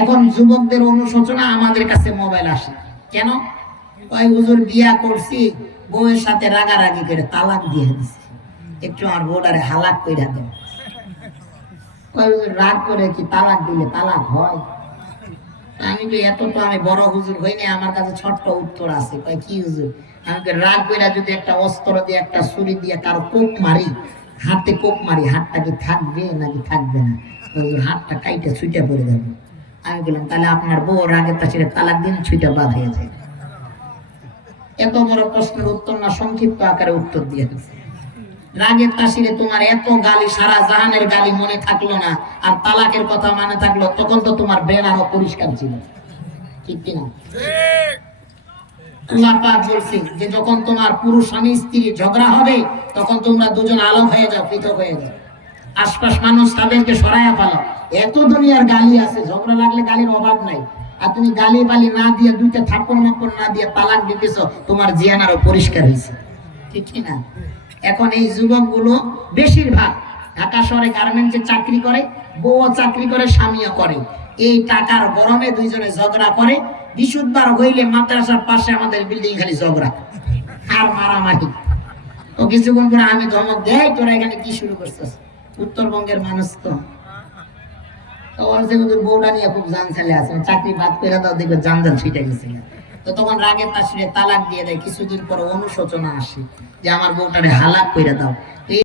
এখন যুবকদের অনুশোচনা আমাদের কাছে মোবাইল আসে। কেন? ওই হুজুর, বিয়া করছি, বউয়ের সাথে রাগারাগি করে তালাক দিয়ে দিছি। একটু আমার বউটারে হালাক করে দেন। রাগ করে কি তালাক দিলে তালাক হয়? আমি তো এত তো আমি বড় হুজুর হইনি আমার কাছে ছোট্ট উত্তর আছে। কয়, কি হুজুর? আমি তো রাগ কইরা যদি একটা অস্ত্র দিয়ে, একটা ছুরি দিয়ে কারও কোপ মারি, হাতে কোপ মারি, হাতটা কি থাকবে নাকি থাকবে না? হাতটা কাইটে ছুটে পড়ে যাবে। আমি বললাম তাহলে আপনার বউ রাগের তাছে তালাক দিন ছুটে বাদ হয়ে যায়। এত বড় প্রশ্নের উত্তর না, সংক্ষিপ্ত আকারে উত্তর দিয়ে দিচ্ছে রাগের তাসিরে তোমার এত গালি, সারা জাহানের গালি মনে থাকল না, আর তালাকের কথা মানে থাকল, তখন তো তোমার ব্রেন আরও পরিষ্কার ছিল। ঠিক কিনা? আল্লাহ যে যখন তোমার পুরুষ স্বামী, স্ত্রী ঝগড়া হবে, তখন তোমরা দুজন আলোক হয়ে যাও, পৃথক হয়ে যাও। আশপাশ মানুষ তাদেরকে সরাইয়া পালো এত দুনিয়ার গালি আছে, ঝগড়া লাগলে গালির অভাব নাই। আর তুমি গালি বালি না দিয়ে, দুইটা থাপ্পড় মাপ্পড় না দিয়ে তালাক দিতেছ, তোমার জিয়ান আরও পরিষ্কার হয়েছে। ঠিক না? এখন এই যুবকগুলো বেশিরভাগ ঢাকা শহরে গার্মেন্টসে চাকরি করে, বউ চাকরি করে, স্বামীও করে। এই টাকার গরমে দুইজনে ঝগড়া করে, বিশুদ্ধবার হইলে মাদ্রাসার পাশে আমাদের বিল্ডিং খালি ঝগড়া আর মারামারি। ও কিছুক্ষণ পরে আমি ধমক দেয় তোরা এখানে কি শুরু করছিস? উত্তরবঙ্গের মানুষ তো। নিয়ে খুব আছে চাকরি বাদ দেখবে গেছে। তো তখন রাগের তালাক দিয়ে দেয়, কিছুদিন পরে অনুশোচনা আসে যে আমার বউটারে হালাক করে দাও।